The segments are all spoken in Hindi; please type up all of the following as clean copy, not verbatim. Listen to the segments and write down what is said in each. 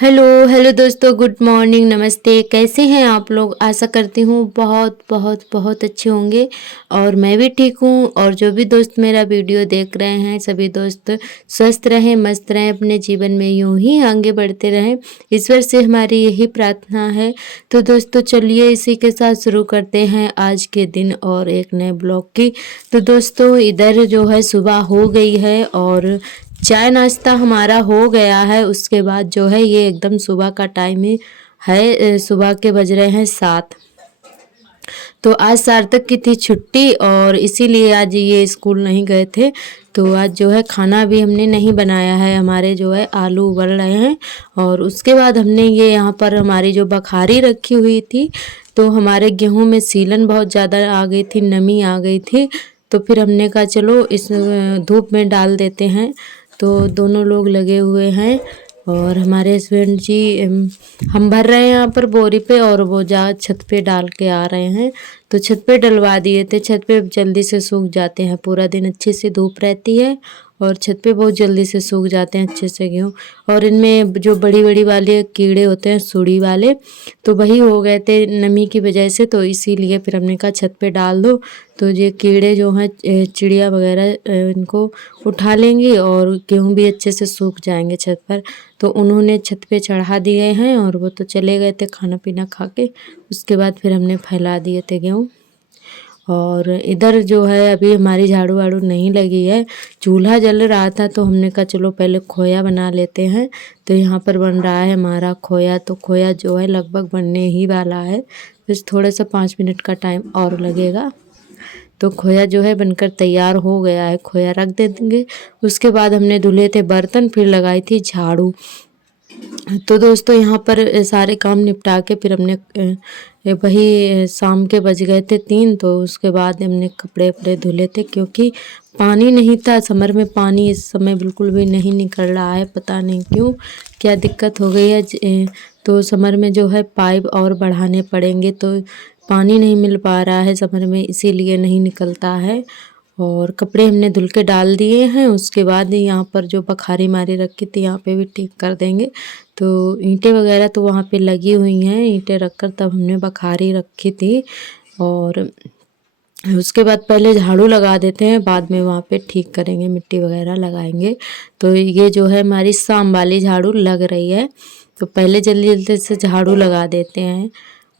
हेलो हेलो दोस्तों, गुड मॉर्निंग, नमस्ते। कैसे हैं आप लोग? आशा करती हूँ बहुत बहुत बहुत अच्छे होंगे और मैं भी ठीक हूँ। और जो भी दोस्त मेरा वीडियो देख रहे हैं, सभी दोस्त स्वस्थ रहें, मस्त रहें, अपने जीवन में यूं ही आगे बढ़ते रहें, ईश्वर से हमारी यही प्रार्थना है। तो दोस्तों चलिए इसी के साथ शुरू करते हैं आज के दिन और एक नए ब्लॉग की। तो दोस्तों इधर जो है सुबह हो गई है और चाय नाश्ता हमारा हो गया है। उसके बाद जो है ये एकदम सुबह का टाइम ही है। सुबह के बज रहे हैं 7। तो आज सार्थक की थी छुट्टी और इसीलिए आज ये स्कूल नहीं गए थे। तो आज जो है खाना भी हमने नहीं बनाया है, हमारे जो है आलू उबल रहे हैं। और उसके बाद हमने ये यहाँ पर हमारी जो बखारी रखी हुई थी, तो हमारे गेहूं में सीलन बहुत ज़्यादा आ गई थी, नमी आ गई थी। तो फिर हमने कहा चलो इस धूप में डाल देते हैं। तो दोनों लोग लगे हुए हैं और हमारे हस्बैंड जी हम भर रहे हैं यहाँ पर बोरी पे और वो जा छत पे डाल के आ रहे हैं। तो छत पे डलवा दिए थे, छत पे जल्दी से सूख जाते हैं, पूरा दिन अच्छे से धूप रहती है और छत पे बहुत जल्दी से सूख जाते हैं अच्छे से गेहूँ। और इनमें जो बड़ी बड़ी वाले कीड़े होते हैं, सुड़ी वाले, तो वही हो गए थे नमी की वजह से। तो इसीलिए फिर हमने कहा छत पे डाल दो, तो ये कीड़े जो हैं चिड़िया वगैरह इनको उठा लेंगी और गेहूँ भी अच्छे से सूख जाएंगे छत पर। तो उन्होंने छत पे चढ़ा दिए हैं और वो तो चले गए थे खाना पीना खा के। उसके बाद फिर हमने फैला दिए थे गेहूँ। और इधर जो है अभी हमारी झाड़ू वाड़ू नहीं लगी है, चूल्हा जल रहा था तो हमने कहा चलो पहले खोया बना लेते हैं। तो यहाँ पर बन रहा है हमारा खोया। तो खोया जो है लगभग बनने ही वाला है, बस थोड़ा सा 5 मिनट का टाइम और लगेगा। तो खोया जो है बनकर तैयार हो गया है, खोया रख देंगे। उसके बाद हमने धुले थे बर्तन, फिर लगाई थी झाड़ू। तो दोस्तों यहाँ पर सारे काम निपटा के फिर हमने वही शाम के बज गए थे 3। तो उसके बाद हमने कपड़े वपड़े धुले थे क्योंकि पानी नहीं था। समर में पानी इस समय बिल्कुल भी नहीं निकल रहा है, पता नहीं क्यों, क्या दिक्कत हो गई है। तो समर में जो है पाइप और बढ़ाने पड़ेंगे, तो पानी नहीं मिल पा रहा है समर में, इसीलिए नहीं निकलता है। और कपड़े हमने धुल के डाल दिए हैं। उसके बाद यहाँ पर जो बखारी मारी रखी थी यहाँ पे भी ठीक कर देंगे। तो ईंटें वगैरह तो वहाँ पे लगी हुई हैं, ईंटें रखकर तब हमने बखारी रखी थी। और उसके बाद पहले झाड़ू लगा देते हैं, बाद में वहाँ पे ठीक करेंगे, मिट्टी वगैरह लगाएंगे। तो ये जो है हमारी शाम वाली झाड़ू लग रही है, तो पहले जल्दी जल्दी से झाड़ू लगा देते हैं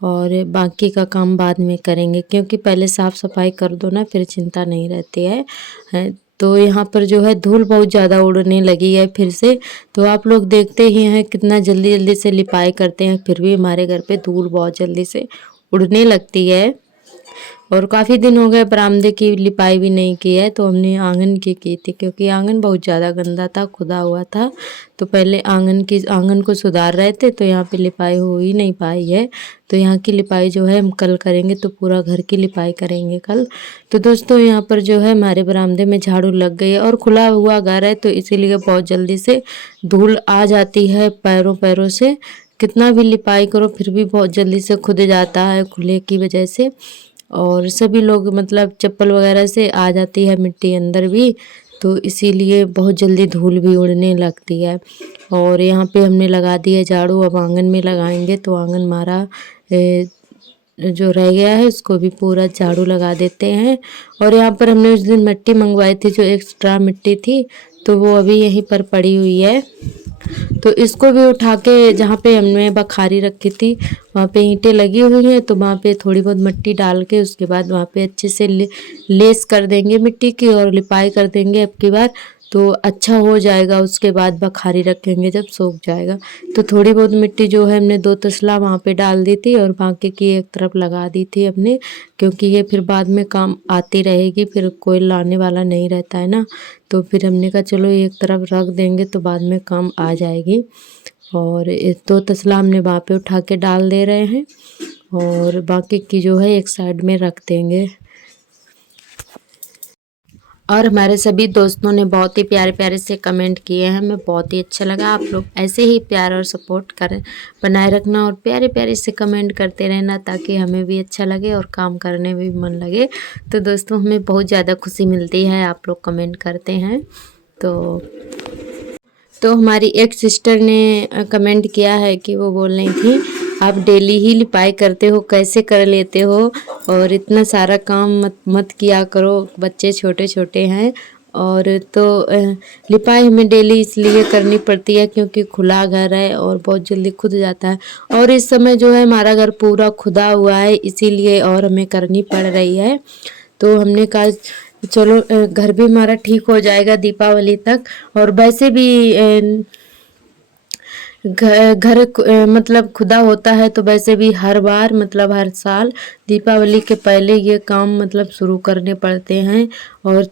और बाकी का काम बाद में करेंगे, क्योंकि पहले साफ़ सफाई कर दो ना, फिर चिंता नहीं रहती है। तो यहाँ पर जो है धूल बहुत ज़्यादा उड़ने लगी है फिर से। तो आप लोग देखते ही हैं कितना जल्दी जल्दी से लिपाई करते हैं, फिर भी हमारे घर पे धूल बहुत जल्दी से उड़ने लगती है। और काफ़ी दिन हो गए बरामदे की लिपाई भी नहीं की है, तो हमने आंगन की थी, क्योंकि आंगन बहुत ज़्यादा गंदा था, खुदा हुआ था। तो पहले आंगन को सुधार रहे थे, तो यहाँ पे लिपाई हो ही नहीं पाई है। तो यहाँ की लिपाई जो है हम कल करेंगे, तो पूरा घर की लिपाई करेंगे कल। तो दोस्तों यहाँ पर जो है हमारे बरामदे में झाड़ू लग गई है और खुला हुआ घर है, तो इसीलिए बहुत जल्दी से धूल आ जाती है पैरों पैरों से। कितना भी लिपाई करो फिर भी बहुत जल्दी से खुद जाता है खुले की वजह से। और सभी लोग मतलब चप्पल वगैरह से आ जाती है मिट्टी अंदर भी, तो इसीलिए बहुत जल्दी धूल भी उड़ने लगती है। और यहाँ पे हमने लगा दिया झाड़ू, अब आंगन में लगाएंगे। तो आंगन हमारा जो रह गया है उसको भी पूरा झाड़ू लगा देते हैं। और यहाँ पर हमने उस दिन मिट्टी मंगवाई थी, जो एक्स्ट्रा मिट्टी थी, तो वो अभी यहीं पर पड़ी हुई है। तो इसको भी उठा के जहाँ पे हमने बखारी रखी थी वहाँ पे ईंटें लगी हुई हैं, तो वहाँ पे थोड़ी बहुत मिट्टी डाल के उसके बाद वहाँ पे अच्छे से लेस कर देंगे मिट्टी की और लिपाई कर देंगे अब की बार, तो अच्छा हो जाएगा। उसके बाद बखारी रखेंगे जब सूख जाएगा। तो थोड़ी बहुत मिट्टी जो है हमने 2 तसला वहाँ पे डाल दी थी और बाकी की एक तरफ लगा दी थी हमने, क्योंकि ये फिर बाद में काम आती रहेगी, फिर कोई लाने वाला नहीं रहता है ना। तो फिर हमने कहा चलो एक तरफ रख देंगे तो बाद में काम आ जाएगी। और 2 तसला हमने वहाँ पे उठा के डाल दे रहे हैं और बाकी की जो है एक साइड में रख देंगे। और हमारे सभी दोस्तों ने बहुत ही प्यारे प्यारे से कमेंट किए हैं, हमें बहुत ही अच्छा लगा। आप लोग ऐसे ही प्यार और सपोर्ट करें, बनाए रखना और प्यारे प्यारे से कमेंट करते रहना, ताकि हमें भी अच्छा लगे और काम करने में भी मन लगे। तो दोस्तों हमें बहुत ज़्यादा खुशी मिलती है आप लोग कमेंट करते हैं। तो तो हमारी एक सिस्टर ने कमेंट किया है कि वो बोल रही थी आप डेली ही लिपाई करते हो, कैसे कर लेते हो, और इतना सारा काम मत मत किया करो, बच्चे छोटे छोटे हैं। और तो लिपाई हमें डेली इसलिए करनी पड़ती है क्योंकि खुला घर है और बहुत जल्दी खुद जाता है, और इस समय जो है हमारा घर पूरा खुदा हुआ है इसीलिए और हमें करनी पड़ रही है। तो हमने कहा चलो घर भी हमारा ठीक हो जाएगा दीपावली तक। और वैसे भी घर मतलब खुदा होता है तो वैसे भी हर बार मतलब हर साल दीपावली के पहले ये काम मतलब शुरू करने पड़ते हैं, और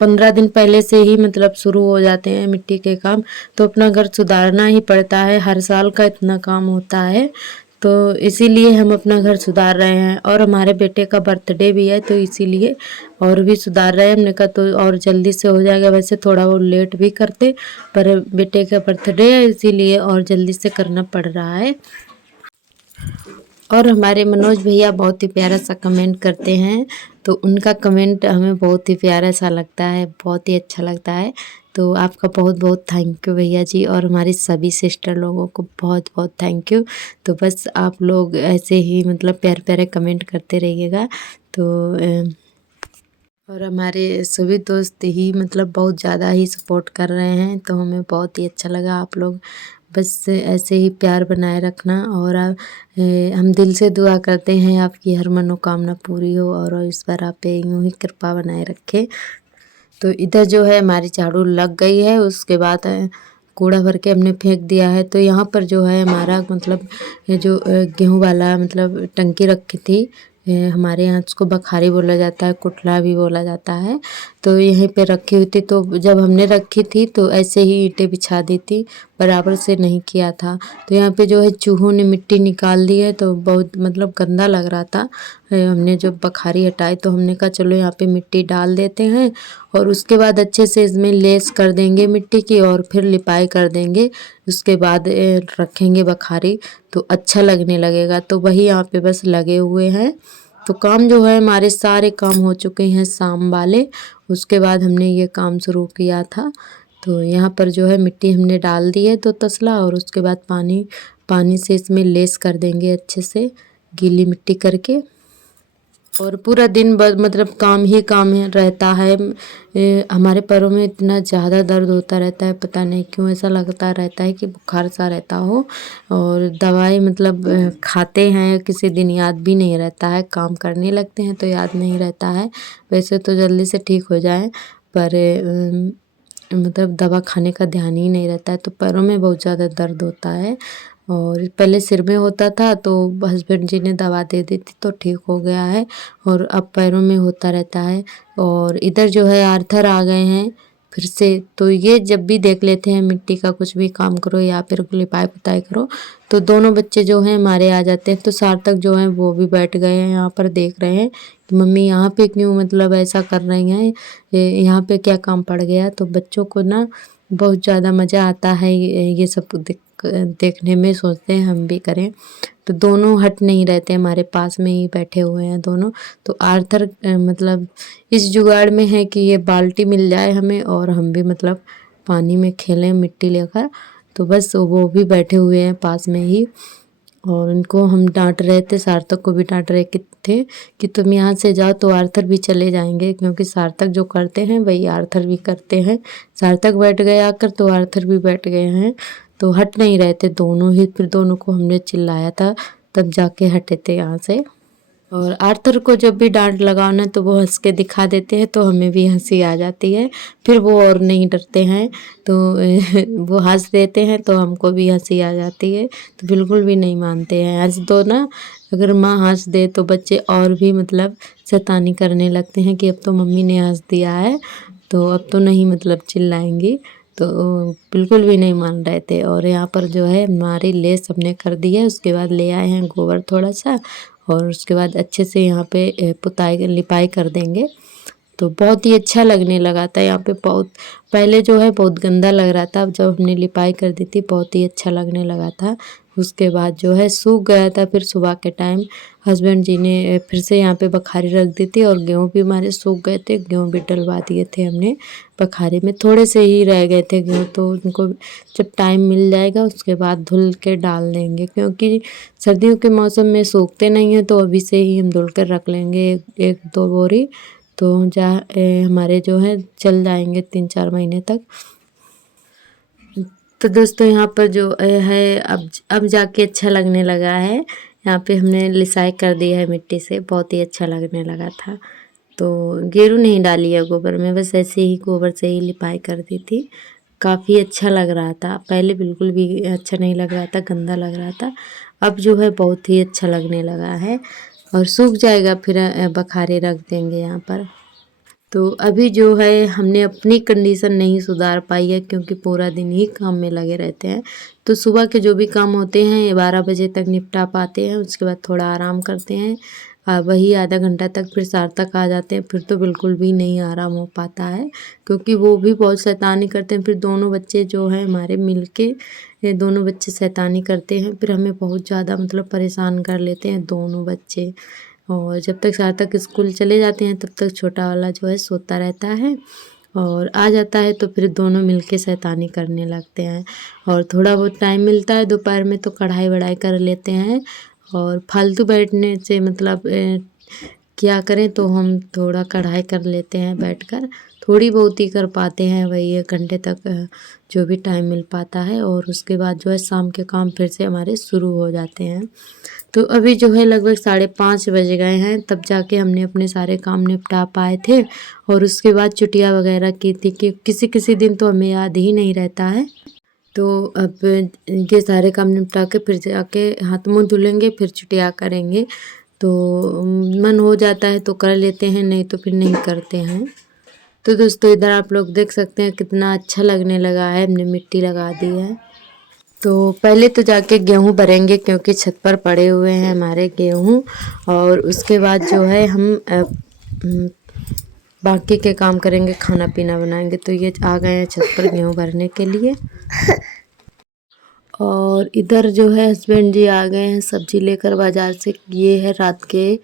15 दिन पहले से ही मतलब शुरू हो जाते हैं मिट्टी के काम। तो अपना घर सुधारना ही पड़ता है, हर साल का इतना काम होता है, तो इसीलिए हम अपना घर सुधार रहे हैं। और हमारे बेटे का बर्थडे भी है तो इसीलिए और भी सुधार रहे हैं। हमने कहा तो और जल्दी से हो जाएगा, वैसे थोड़ा वो लेट भी करते पर बेटे का बर्थडे है इसीलिए और जल्दी से करना पड़ रहा है। और हमारे मनोज भैया बहुत ही प्यारा सा कमेंट करते हैं, तो उनका कमेंट हमें बहुत ही प्यारा सा लगता है, बहुत ही अच्छा लगता है। तो आपका बहुत बहुत थैंक यू भैया जी, और हमारी सभी सिस्टर लोगों को बहुत बहुत थैंक यू। तो बस आप लोग ऐसे ही मतलब प्यारे प्यारे कमेंट करते रहिएगा। तो और हमारे सभी दोस्त ही मतलब बहुत ज़्यादा ही सपोर्ट कर रहे हैं, तो हमें बहुत ही अच्छा लगा। आप लोग बस ऐसे ही प्यार बनाए रखना, और हम दिल से दुआ करते हैं आपकी हर मनोकामना पूरी हो और इस बार आप पे यूँ ही कृपा बनाए रखे। तो इधर जो है हमारी झाड़ू लग गई है, उसके बाद कूड़ा भर के हमने फेंक दिया है। तो यहाँ पर जो है हमारा मतलब ये जो गेहूँ वाला मतलब टंकी रखी थी, हमारे यहाँ उसको बखारी बोला जाता है, कुटला भी बोला जाता है। तो यहीं पे रखी हुई थी, तो जब हमने रखी थी तो ऐसे ही ईंटें बिछा दी थी, बराबर से नहीं किया था। तो यहाँ पे जो है चूहों ने मिट्टी निकाल दी है, तो बहुत मतलब गंदा लग रहा था। हमने जब बखारी हटाई तो हमने कहा चलो यहाँ पे मिट्टी डाल देते हैं, और उसके बाद अच्छे से इसमें लेस कर देंगे मिट्टी की, और फिर लिपाई कर देंगे। उसके बाद रखेंगे बखारी तो अच्छा लगने लगेगा। तो वही यहाँ पे बस लगे हुए हैं। तो काम जो है हमारे सारे काम हो चुके हैं शाम वाले, उसके बाद हमने ये काम शुरू किया था। तो यहाँ पर जो है मिट्टी हमने डाल दी है तो तसला, और उसके बाद पानी से इसमें लेस कर देंगे अच्छे से गीली मिट्टी करके। और पूरा दिन मतलब काम ही काम रहता है। हमारे पैरों में इतना ज़्यादा दर्द होता रहता है, पता नहीं क्यों ऐसा लगता रहता है कि बुखार सा रहता हो। और दवाई मतलब खाते हैं किसी दिन याद भी नहीं रहता है, काम करने लगते हैं तो याद नहीं रहता है। वैसे तो जल्दी से ठीक हो जाए, पर मतलब दवा खाने का ध्यान ही नहीं रहता है, तो पैरों में बहुत ज़्यादा दर्द होता है। और पहले सिर में होता था तो हस्बैंड जी ने दवा दे दी थी तो ठीक हो गया है, और अब पैरों में होता रहता है। और इधर जो है आर्थर आ गए हैं फिर से, तो ये जब भी देख लेते हैं मिट्टी का कुछ भी काम करो या फिर लिपाई पुताई करो, तो दोनों बच्चे जो हैं हमारे आ जाते हैं। तो सार्थक जो हैं वो भी बैठ गए हैं यहाँ पर, देख रहे हैं कि मम्मी यहाँ पे क्यों मतलब ऐसा कर रही हैं, यहाँ पे क्या काम पड़ गया। तो बच्चों को ना बहुत ज़्यादा मज़ा आता है ये सब देखने में, सोचते हैं हम भी करें। तो दोनों हट नहीं रहते, हमारे पास में ही बैठे हुए हैं दोनों। तो आर्थर मतलब इस जुगाड़ में है कि ये बाल्टी मिल जाए हमें और हम भी मतलब पानी में खेलें मिट्टी लेकर। तो बस वो भी बैठे हुए हैं पास में ही, और उनको हम डांट रहे थे, सार्थक को भी डांट रहे थे कि तुम यहाँ से जाओ तो आर्थर भी चले जाएंगे, क्योंकि सार्थक जो करते हैं वही आर्थर भी करते हैं। सार्थक बैठ गए आकर तो आर्थर भी बैठ गए हैं, तो हट नहीं रहे थे दोनों ही। फिर दोनों को हमने चिल्लाया था तब जाके हटे थे यहाँ से। और आर्थर को जब भी डांट लगाओ ना तो वो हंस के दिखा देते हैं, तो हमें भी हंसी आ जाती है, फिर वो और नहीं डरते हैं। तो वो हंस देते हैं तो हमको भी हंसी आ जाती है, तो बिल्कुल भी नहीं मानते हैं। हंस दो ना, अगर माँ हंस दे तो बच्चे और भी मतलब शैतानी करने लगते हैं कि अब तो मम्मी ने हंस दिया है तो अब तो नहीं मतलब चिल्लाएंगी। तो बिल्कुल भी नहीं मान रहे थे। और यहाँ पर जो है हमारी लेस हमने कर दी है, उसके बाद ले आए हैं गोबर थोड़ा सा, और उसके बाद अच्छे से यहाँ पे पुताई लिपाई कर देंगे। तो बहुत ही अच्छा लगने लगा था यहाँ पे। बहुत पहले जो है बहुत गंदा लग रहा था, अब जब हमने लिपाई कर दी थी बहुत ही अच्छा लगने लगा था। उसके बाद जो है सूख गया था। फिर सुबह के टाइम हस्बैंड जी ने फिर से यहाँ पे बखारी रख दी थी और गेहूँ भी हमारे सूख गए थे, गेहूँ भी डलवा दिए थे हमने बखारी में। थोड़े से ही रह गए थे गेहूँ, तो उनको जब टाइम मिल जाएगा उसके बाद धुल के डाल देंगे, क्योंकि सर्दियों के मौसम में सूखते नहीं हैं। तो अभी से ही हम धुल कर रख लेंगे एक दो बोरी, तो हमारे जो है चल जाएंगे 3-4 महीने तक। तो दोस्तों यहाँ पर जो है अब जाके अच्छा लगने लगा है। यहाँ पे हमने लिसाई कर दिया है मिट्टी से, बहुत ही अच्छा लगने लगा था। तो गेरू नहीं डाली है गोबर में, बस ऐसे ही गोबर से ही लिपाई कर दी थी। काफ़ी अच्छा लग रहा था, पहले बिल्कुल भी अच्छा नहीं लग रहा था, गंदा लग रहा था। अब जो है बहुत ही अच्छा लगने लगा है और सूख जाएगा फिर बखारे रख देंगे यहाँ पर। तो अभी जो है हमने अपनी कंडीशन नहीं सुधार पाई है, क्योंकि पूरा दिन ही काम में लगे रहते हैं। तो सुबह के जो भी काम होते हैं ये 12 बजे तक निपटा पाते हैं, उसके बाद थोड़ा आराम करते हैं। वही आधा घंटा तक फिर सार्थक आ जाते हैं, फिर तो बिल्कुल भी नहीं आराम हो पाता है, क्योंकि वो भी बहुत शैतानी करते हैं। फिर दोनों बच्चे जो हैं हमारे मिलके ये दोनों बच्चे शैतानी करते हैं, फिर हमें बहुत ज़्यादा मतलब परेशान कर लेते हैं दोनों बच्चे। और जब तक सार्थक स्कूल चले जाते हैं तब तक छोटा वाला जो है सोता रहता है, और आ जाता है तो फिर दोनों मिलके शैतानी करने लगते हैं। और थोड़ा बहुत टाइम मिलता है दोपहर में तो कढ़ाई वढ़ाई कर लेते हैं। और फालतू बैठने से मतलब क्या करें, तो हम थोड़ा कढ़ाई कर लेते हैं बैठकर, थोड़ी बहुत ही कर पाते हैं, वही 1 घंटे तक जो भी टाइम मिल पाता है। और उसके बाद जो है शाम के काम फिर से हमारे शुरू हो जाते हैं। तो अभी जो है लगभग 5:30 बज गए हैं, तब जाके हमने अपने सारे काम निपटा पाए थे। और उसके बाद चुटिया वगैरह की थी कि किसी किसी दिन तो हमें याद ही नहीं रहता है। तो अब ये सारे काम निपटा के फिर जाके हाथ मुँह धुलेंगे, फिर चुटिया करेंगे। तो मन हो जाता है तो कर लेते हैं, नहीं तो फिर नहीं करते हैं। तो दोस्तों इधर आप लोग देख सकते हैं कितना अच्छा लगने लगा है, हमने मिट्टी लगा दी है। तो पहले तो जाके गेहूँ भरेंगे, क्योंकि छत पर पड़े हुए हैं हमारे गेहूँ। और उसके बाद जो है हम बाकी के काम करेंगे, खाना पीना बनाएंगे। तो ये आ गए हैं छत पर गेहूँ भरने के लिए। और इधर जो है हस्बैंड जी आ गए हैं सब्जी लेकर बाज़ार से। ये है रात के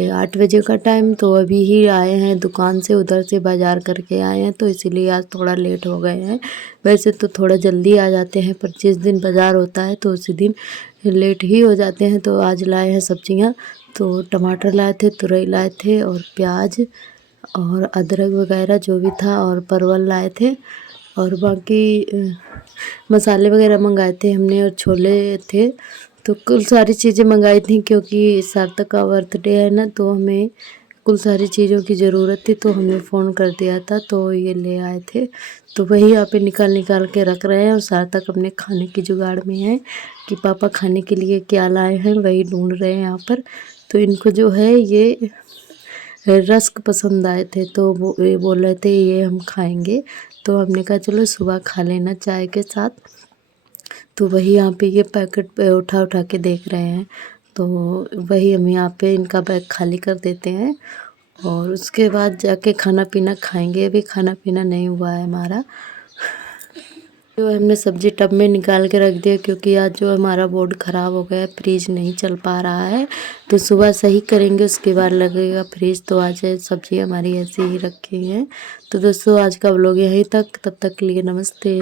8 बजे का टाइम, तो अभी ही आए हैं दुकान से, उधर से बाज़ार करके आए हैं, तो इसीलिए आज थोड़ा लेट हो गए हैं। वैसे तो थोड़ा जल्दी आ जाते हैं, पर जिस दिन बाज़ार होता है तो उसी दिन लेट ही हो जाते हैं। तो आज लाए हैं सब्जियां, तो टमाटर लाए थे, तुरई लाए थे, और प्याज और अदरक वगैरह जो भी था, और परवल लाए थे। और बाकी मसाले वगैरह मंगाए थे हमने, और छोले थे। तो कुल सारी चीज़ें मंगाई थी, क्योंकि सार्थक का बर्थडे है ना, तो हमें कुल सारी चीज़ों की ज़रूरत थी। तो हमने फ़ोन कर दिया था, तो ये ले आए थे। तो वही यहाँ पे निकाल के रख रहे हैं, और सार्थक अपने खाने की जुगाड़ में है कि पापा खाने के लिए क्या लाए हैं, वही ढूंढ रहे हैं यहाँ पर। तो इनको जो है ये रस्क पसंद आए थे, तो वो ये बोल रहे थे ये हम खाएंगे। तो हमने कहा चलो सुबह खा लेना चाय के साथ। तो वही यहाँ पे ये पैकेट पे उठा के देख रहे हैं। तो वही हम यहाँ पे इनका बैग खाली कर देते हैं, और उसके बाद जाके खाना पीना खाएंगे। अभी खाना पीना नहीं हुआ है हमारा। तो हमने सब्जी टब में निकाल के रख दिया, क्योंकि आज जो हमारा बोर्ड ख़राब हो गया, फ्रिज नहीं चल पा रहा है। तो सुबह सही करेंगे, उसके बाद लगेगा फ्रिज। तो आज सब्जी हमारी ऐसी ही रखी है। तो दोस्तों आज का व्लॉग यहीं तक, तब तक के लिए नमस्ते।